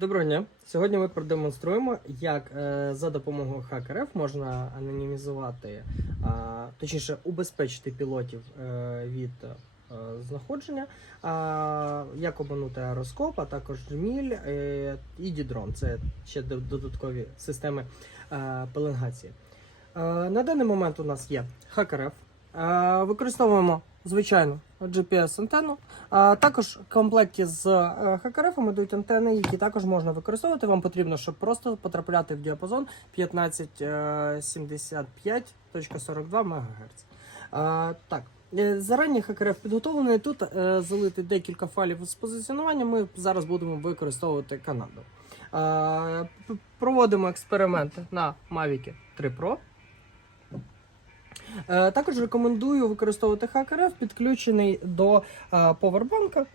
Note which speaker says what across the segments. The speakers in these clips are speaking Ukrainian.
Speaker 1: Доброго дня. Сьогодні ми продемонструємо, як е, за допомогою хакерів можна анонімізувати, а, точніше, убезпечити пілотів е, від е, знаходження, а, як обманути аероскоп, а також Джміль е, і Дідрон. Це ще додаткові системи е, пеленгації. Е, на даний момент у нас є хакерів. Е, використовуємо звичайну GPS-антенну. А також в комплекті з е, хакерефом йдуть антени, які також можна використовувати. Вам потрібно, щоб просто потрапляти в діапазон 1575.42 МГц. А, так, е, зарані хакереф підготовлений. Тут е, залити декілька файлів з позиціонування. Ми зараз будемо використовувати Канаду. Проводимо експерименти на Mavic 3 Pro. Е, Також рекомендую використовувати HackerF, підключений до е, повербанка.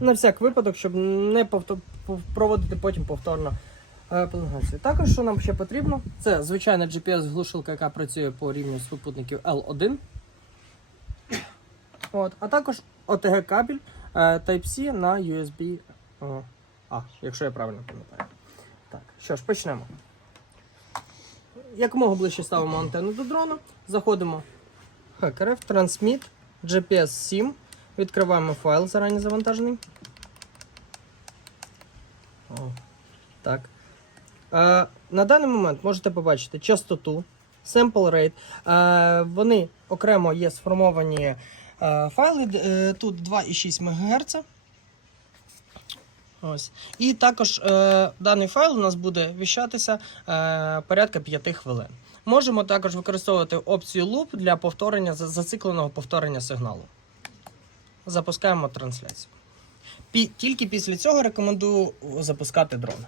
Speaker 1: На всяк випадок, щоб не проводити потім повторно е, пеленгацію. Також, що нам ще потрібно, це звичайна GPS-глушилка, яка працює по рівню супутників L1. От, а також OTG кабель Type-C на USB е, A, якщо я правильно пам'ятаю. Так, що ж, почнемо. Якомога ближче ставимо антенну до дрона, заходимо в HackerF, Transmit, GPS 7, відкриваємо файл зарані завантажений. О, так. Е, на даний момент можете побачити частоту, sample rate. Е, вони окремо є сформовані е, файли. Е, тут 2,6 МГц. Ось. І також е, даний файл у нас буде віщатися е, порядка 5 хвилин. Можемо також використовувати опцію Loop для повторення зацикленого повторення сигналу. Запускаємо трансляцію. Пі- тільки після цього рекомендую запускати дрон.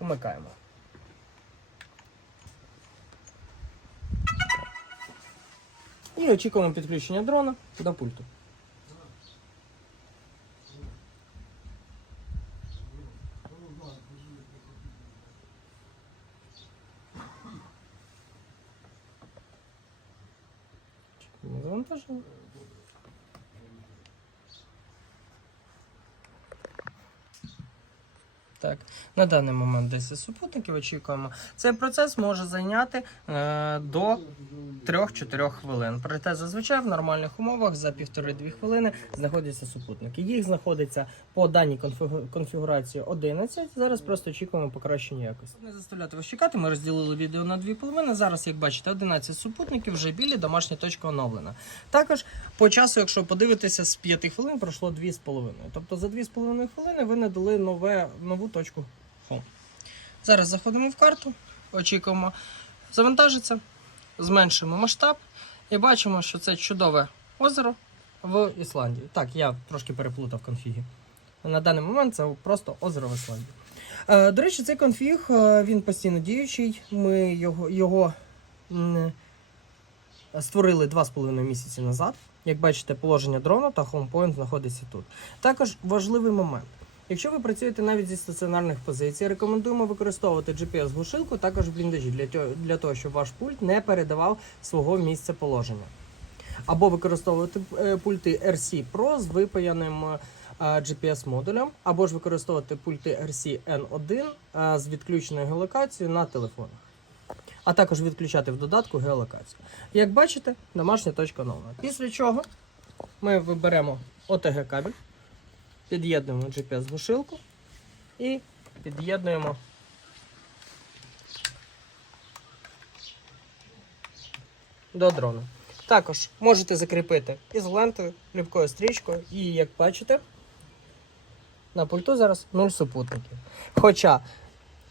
Speaker 1: Вмикаємо. І очікуємо підключення дрона до пульту. perguntas né? Так, на даний момент 10 супутників очікуємо. Цей процес може зайняти е, до 3-4 хвилин. Проте зазвичай в нормальних умовах за 1,5-2 хвилини знаходяться супутники. Їх знаходиться по даній конфігурації 11. Зараз просто очікуємо покращення якості. Не заставляти вас чекати. Ми розділили відео на дві половини. Зараз, як бачите, 11 супутників вже білі, домашня точка оновлена. Також по часу, якщо подивитися, з 5 хвилин пройшло 2,5. Тобто за 2,5 хвилини ви надали нове, нову Home. Зараз заходимо в карту, очікуємо, завантажиться, зменшуємо масштаб і бачимо, що це чудове озеро в Ісландії. Так, я трошки переплутав конфіги. На даний момент це просто озеро в Ісландії. Е, До речі, цей конфіг е, він постійно діючий. Ми його, його створили 2,5 місяці назад. Як бачите, положення дрона та хоумпоінт знаходиться тут. Також важливий момент. Якщо ви працюєте навіть зі стаціонарних позицій, рекомендуємо використовувати GPS-глушилку також в бліндажі для, того, щоб ваш пульт не передавав свого місця положення. Або використовувати е, пульти RC Pro з випаяним е, GPS-модулем, або ж використовувати пульти RC N1 е, з відключеною геолокацією на телефонах. А також відключати в додатку геолокацію. Як бачите, домашня точка нова. Після чого ми виберемо OTG кабель, під'єднуємо GPS-глушилку і під'єднуємо до дрону. Також можете закріпити ізолентою, ліпкою стрічкою, і як бачите, на пульту зараз 0 супутників. Хоча,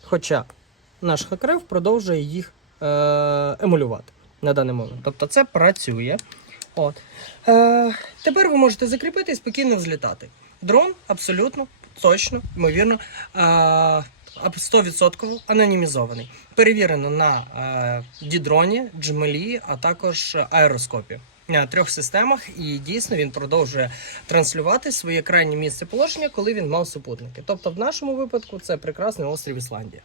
Speaker 1: хоча наш хакрев продовжує їх е, емулювати на даний момент. Тобто це працює. От. Е, тепер ви можете закріпити і спокійно взлітати. Дрон абсолютно точно, ймовірно, стовідсотково 100% анонімізований. Перевірено на е, дідроні, джмелі, а також аероскопі. На трьох системах, і дійсно він продовжує транслювати своє крайнє місце положення, коли він мав супутники. Тобто, в нашому випадку це прекрасний острів Ісландія.